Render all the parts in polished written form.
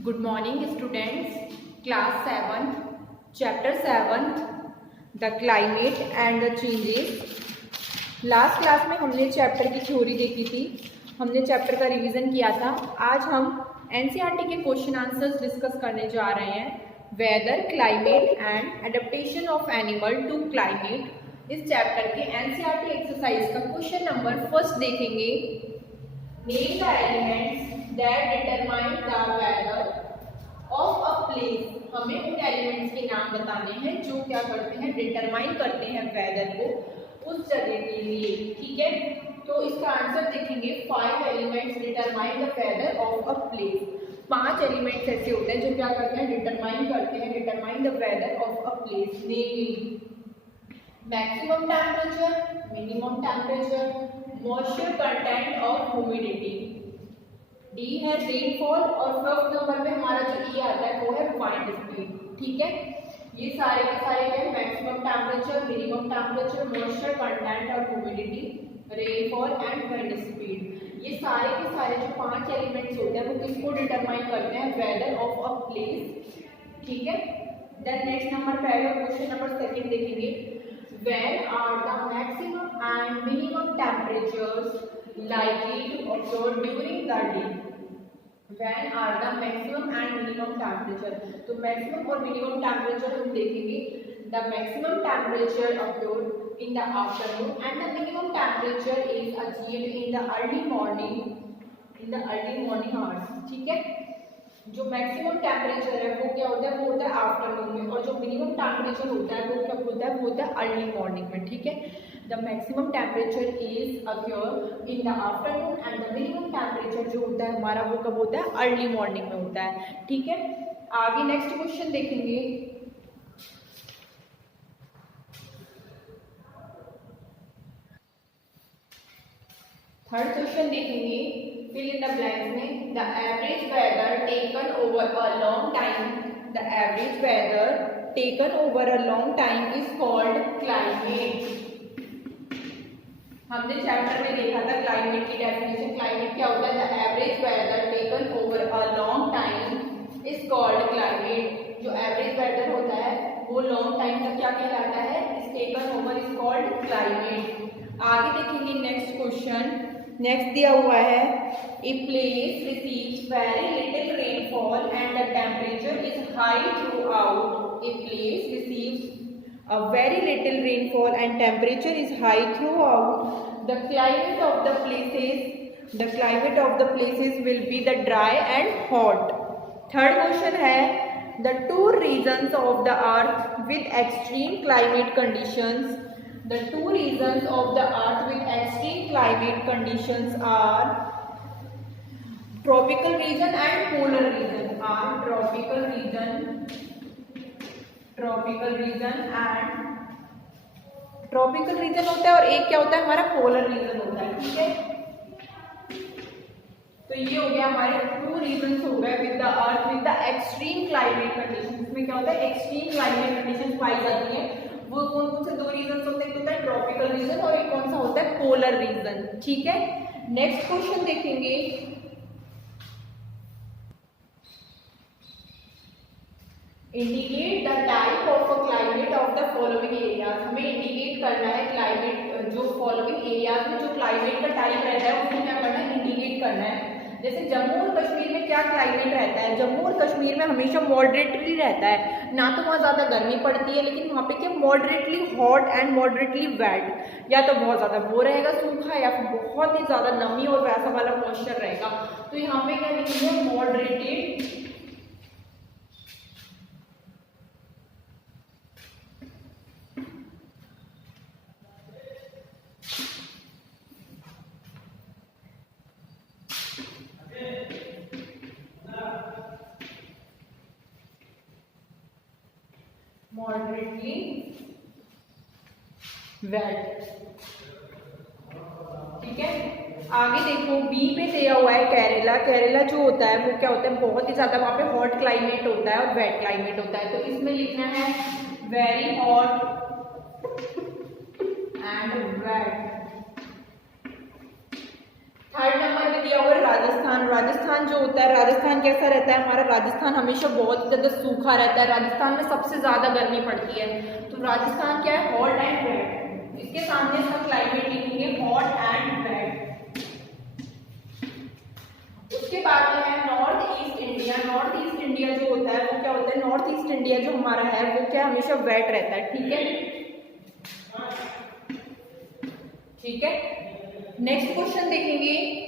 Good morning students. Class 7th chapter 7th the climate and the changes. Last class में हमने chapter की theory देखी थी, हमने चैप्टर का रिवीजन किया था। आज हम एनसीईआरटी के क्वेश्चन आंसर्स डिस्कस करने जा रहे हैं। Weather, climate and adaptation of animal to climate. इस चैप्टर के एनसीईआरटी एक्सरसाइज का क्वेश्चन नंबर फर्स्ट देखेंगे। Name the elements that determine the weather of a place। हमें उन एलिमेंट्स के नाम बताने हैं जो क्या करते हैं, डिटरमाइन करते हैं वेदर को उस जगह के लिए। ठीक है, तो इसका आंसर देखेंगे। 5 elements determine the weather of a place. 5 elements ऐसे होते हैं जो क्या करते हैं, डिटरमाइन करते हैं, determine the weather of a place. Namely maximum temperature, minimum temperature, moisture content और ह्यूमिडिटी। डी है रेनफॉल और फर्स्ट नंबर पे हमारा जो ई आता है वो है वाइंड स्पीड। ठीक है, ये सारे के सारे क्या है, maximum temperature, minimum temperature, moisture content और humidity, rainfall and wind speed. ये सारे के सारे जो 5 एलिमेंट्स होते हैं वो किसको डिटरमाइन करते हैं, वेदर ऑफ अ प्लेस। ठीक है, देन नेक्स्ट नंबर पे आएगा क्वेश्चन नंबर सेकंड देखेंगे। When are the maximum and minimum temperatures likely to occur during the day। When are the maximum and minimum temperature। तो maximum और minimum temperature हम देखेंगे। The maximum temperature occurred in the afternoon and the minimum temperature is achieved in the early morning hours। ठीक है, जो maximum temperature है वो क्या होता है, वो होता है आफ्टरनून में, और जो मिनिमम टेम्परेचर होता है वो क्या होता है, वो होता है अर्ली मॉर्निंग में। ठीक है, the maximum temperature is acquire in the afternoon and the minimum temperature जो होता है हमारा वो कब होता है, अर्ली मॉर्निंग में होता है। ठीक है, आगे नेक्स्ट क्वेश्चन देखेंगे। थर्ड क्वेश्चन देखेंगे, फिल इन द ब्लैंक्स में। The average weather taken over a long time, the average weather taken over a long time is called climate. हमने चैप्टर में देखा था क्लाइमेट की डेफिनेशन। क्लाइमेट क्या होता है, the average weather taken over a long time is called climate. जो average weather होता है वो लॉन्ग टाइम तक क्या कहलाता है, is taken over, is called climate. आगे देखेंगे नेक्स्ट क्वेश्चन। नेक्स्ट दिया हुआ है, a place receives very little rainfall and the temperature is high throughout. A place receives a very little rainfall and temperature is high throughout। The climate of the places will be the dry and hot। Third question है, the two regions of the earth with extreme climate conditions। The two regions of the earth with extreme climate conditions are tropical region and polar region। Are tropical region होता है और एक क्या होता है हमारा, polar region होता है। ठीक है, तो ये हो गया हमारे 2 रीजन्स हो गए with the earth with the extreme climate condition. इसमें क्या होता है, एक्सट्रीम क्लाइमेट कंडीशन पाई जाती है। वो कौन कौन से 2 रीजन्स होते हैं, एक होता है ट्रॉपिकल रीजन और एक कौन सा होता है, पोलर रीजन। ठीक है, नेक्स्ट क्वेश्चन देखेंगे। Indicate the type of a climate of the following areas. हमें इंडिकेट करना है क्लाइमेट, जो फॉलोइंग एरियाज में जो क्लाइमेट का टाइप रहता है उसको क्या करना है, इंडिकेट करना है। जैसे जम्मू और कश्मीर में क्या क्लाइमेट रहता है, जम्मू और कश्मीर में हमेशा मॉडरेटली रहता है, ना तो वहाँ ज़्यादा गर्मी पड़ती है लेकिन वहाँ पे क्या moderately hot and moderately wet. या तो बहुत ज़्यादा वो रहेगा सूखा या फिर बहुत ही ज़्यादा नमी और वैसा वाला मॉइस्चर रहेगा। तो यहाँ पे क्या लिखेंगे, मॉडरेटेड मॉडरेटली वेट। ठीक है, आगे देखो बी पे दिया हुआ है केरला। केरला जो होता है वो क्या होता है, बहुत ही ज्यादा वहां पे हॉट क्लाइमेट होता है और वेट क्लाइमेट होता है। तो इसमें लिखना है very hot and wet. Third number पे दिया हुआ राजस्थान। राजस्थान जो होता है, राजस्थान कैसा रहता है हमारा? राजस्थान हमेशा बहुत ज़्यादा सूखा रहता है, राजस्थान में सबसे ज़्यादा गर्मी पड़ती है। तो राजस्थान क्या है? Hot and wet. इसके सामने इसका क्लाइमेट लिखेंगे हॉट एंड वेट। उसके बाद में है north east India. North east India जो होता है वो क्या होता है? नॉर्थ ईस्ट इंडिया जो हमारा है वो क्या, हमेशा वेट रहता है। ठीक है, ठीक है। नेक्स्ट क्वेश्चन देखेंगे।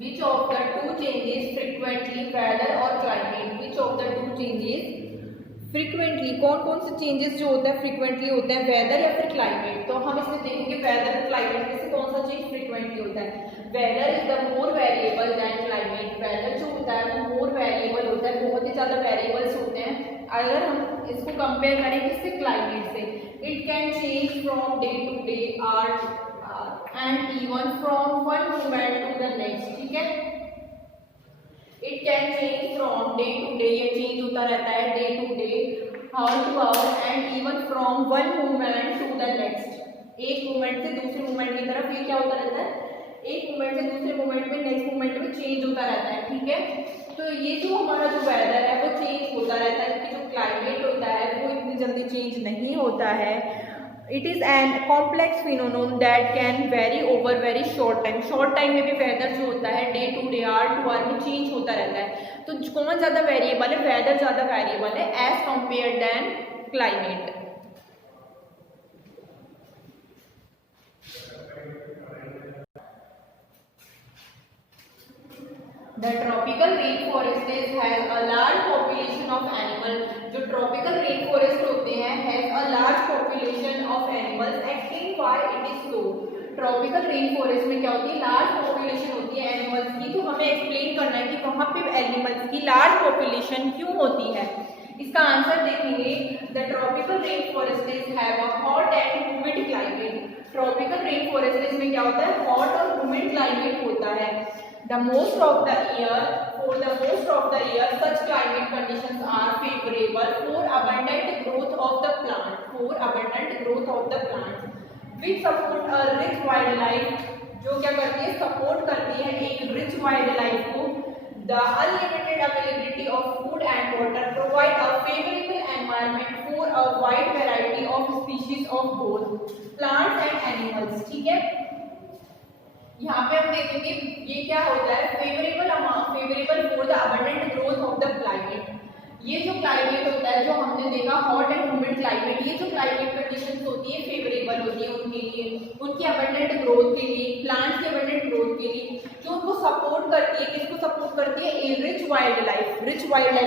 Which of the two changes frequently weather और climate? Which of the two changes frequently, कौन कौन से चेंजेस जो होता है frequently होता है, वेदर या फिर क्लाइमेट? तो हम इसमें देखेंगे वेदर और क्लाइमेट में से कौन सा चेंज फ्रीक्वेंटली होता है। Weather is the more variable than climate. वेदर जो होता है वो मोर वेरिएबल होता है, बहुत ही ज्यादा वेरिएबल्स होते हैं। अगर हम इसको कंपेयर करें किससे? क्लाइमेट से। It can change from day to day, hour and even from one moment to the next। ठीक है, it can change from day to day, ये चेंज होता रहता है day to day, hour to hour and even from one moment to the next। एक moment से दूसरे moment की तरफ ये क्या होता रहता है? एक मोमेंट से दूसरे मोमेंट में, नेक्स्ट मोमेंट में चेंज होता रहता है। ठीक है, तो ये जो हमारा जो वेदर है वो चेंज होता रहता है, कि जो क्लाइमेट होता है वो इतनी जल्दी चेंज नहीं होता है। It is an complex phenomenon that can vary over very short time. Short time में भी वेदर जो होता है day to day, hour to hour में चेंज होता रहता है। तो कौन ज़्यादा वेरिएबल है? वेदर ज़्यादा वेरिएबल है as compare than climate. The tropical rainforests has a large population of animal। जो tropical rainforest होते हैं has a large population of animals। Explain why it is so। Tropical rain forest में क्या होती है? Large population होती है animals की। तो हमें एक्सप्लेन करना है कि वहाँ पे एनिमल्स की लार्ज पॉपुलेशन क्यों होती है। इसका आंसर देखेंगे। The tropical rain forest have a hot and humid climate. Tropical rain forest में क्या होता है? हॉट और ह्यूमिड क्लाइमेट होता है। The most of the year, for the most of the year, such climate conditions are favorable for abundant growth of the plant, for abundant growth of the plants, which support a rich wildlife। जो क्या करती है? Support करती है एक rich wildlife को। The unlimited availability of food and water provide a favorable environment for a wide variety of species of both plants and animals। ठीक है, यहाँ पे हम देखेंगे ये क्या होता है? Favourable for the abundant growth of the climate. ये जो क्लाइमेट होता है, जो हमने देखा हॉट एंड ह्यूमिड क्लाइमेट, ये जो क्लाइमेट कंडीशंस होती है फेवरेबल होती है उनके लिए, उनकी अबंडेंट ग्रोथ के लिए, प्लांट्स की अबंडेंट ग्रोथ के लिए, जो उनको सपोर्ट करती है। किसको सपोर्ट करती है? ए रिच वाइल्ड लाइफ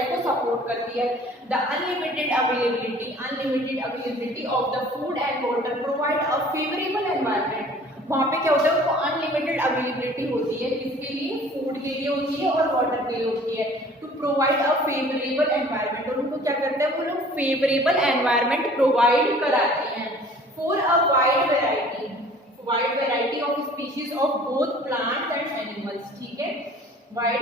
को सपोर्ट करती है। The unlimited availability of the food and water provide a favourable environment. वहाँ पे क्या होता है? उनको अनलिमिटेड अवेलेबिलिटी होती है। किसके लिए? फूड के लिए होती है और वाटर के लिए होती है। To provide a favourable environment, और उनको क्या करते हैं? वो लोग फेवरेबल एनवायरनमेंट प्रोवाइड कराते हैं for a wide variety of species of both plants and animals. ठीक है, wide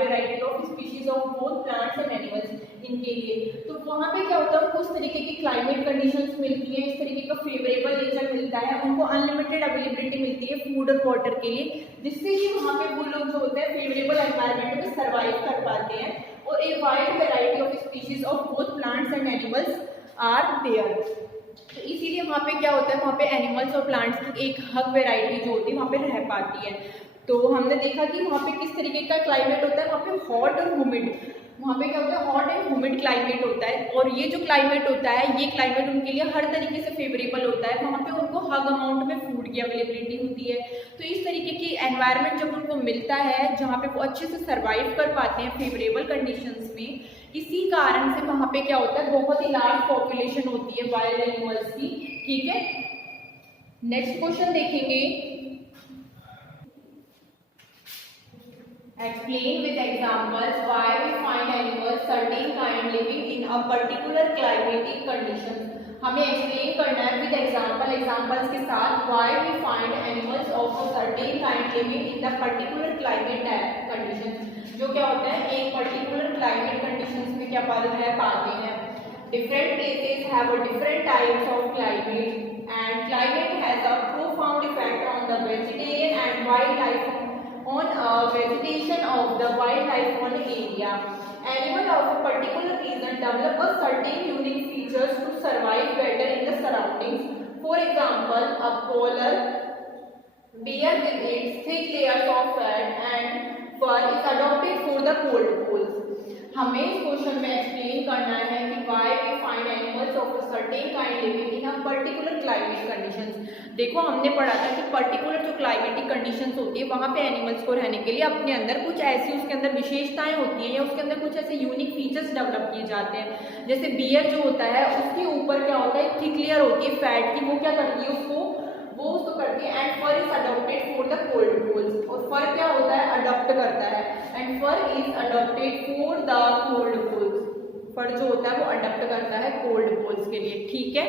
variety of species of both plants and animals, इनके लिए। तो वहाँ पे क्या होता है? उनको उस तरीके की क्लाइमेट कंडीशंस मिलती है, इस तरीके का फेवरेबल नेचर मिलता है, उनको अनलिमिटेड अवेलेबिलिटी मिलती है फूड और वाटर के लिए, जिससे कि वहाँ पे वो लोग जो होते हैं फेवरेबल एनवायरनमेंट में सर्वाइव कर पाते हैं। और a wide variety of species of both plants and animals are there. तो इसीलिए वहाँ पे क्या होता है? वहाँ पे एनिमल्स और प्लांट्स की एक हग वेराइटी जो होती है वहाँ पे रह पाती है। तो हमने देखा कि वहाँ पे किस तरीके का क्लाइमेट होता है। वहाँ पे हॉट और ह्यूमिड, वहाँ पे क्या होता है? हॉट एंड ह्यूमिड क्लाइमेट होता है। और ये जो क्लाइमेट होता है, ये क्लाइमेट उनके लिए हर तरीके से फेवरेबल होता है। वहाँ पे उनको हग अमाउंट में फूड की अवेलेबिलिटी होती है। तो इस तरीके की एनवायरनमेंट जब उनको मिलता है जहाँ पे वो अच्छे से सर्वाइव कर पाते हैं फेवरेबल कंडीशंस में, इसी कारण से वहाँ पे क्या होता है? बहुत ही लार्ज पॉपुलेशन होती है वाइल्ड एनिमल्स की। ठीक है, नेक्स्ट क्वेश्चन देखेंगे। Explain with examples why we find animals certain kind living in a particular climatic conditions। हमें एक्सप्लेन करना है विद एग्जाम्पल्स के साथ why we find animals of a certain kind living in the particular climate conditions। जो क्या होता है? एक पर्टिकुलर क्लाइमेट कंडीशंस में क्या पाते हैं? Different places have a different types of climate and climate has a profound effect on the vegetarian and wildlife on vegetation of the wildlife on area. Animal of a particular region develop a certain unique features to survive better in the surroundings. For example, a polar bear with its thick layers of fat and fur is adapted for the cold poles. हमें इस question में explain करना है कि why we find animals of a certain kind living in a particular climate conditions. देखो हमने पढ़ा था कि पर्टिकुलर जो क्लाइमेटिक कंडीशंस होती है वहाँ पे एनिमल्स को रहने के लिए अपने अंदर कुछ ऐसी उसके अंदर विशेषताएं होती हैं या उसके अंदर कुछ ऐसे यूनिक फीचर्स डेवलप किए जाते हैं. जैसे बियर जो होता है उसके ऊपर क्या होता है, थिक लेयर होती है फैट की, वो क्या करती है उसको करती है. And fur is adopted for the cold poles. और फर क्या होता है, अडॉप्ट करता है. And fur is adopted for the cold poles. Fur जो होता है वो अडॉप्ट करता है कोल्ड पोल्स के लिए. ठीक है,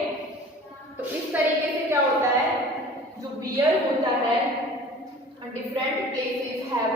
तो इस तरीके से क्या होता है, जो बियर होता है डिफरेंट प्लेसेस हैव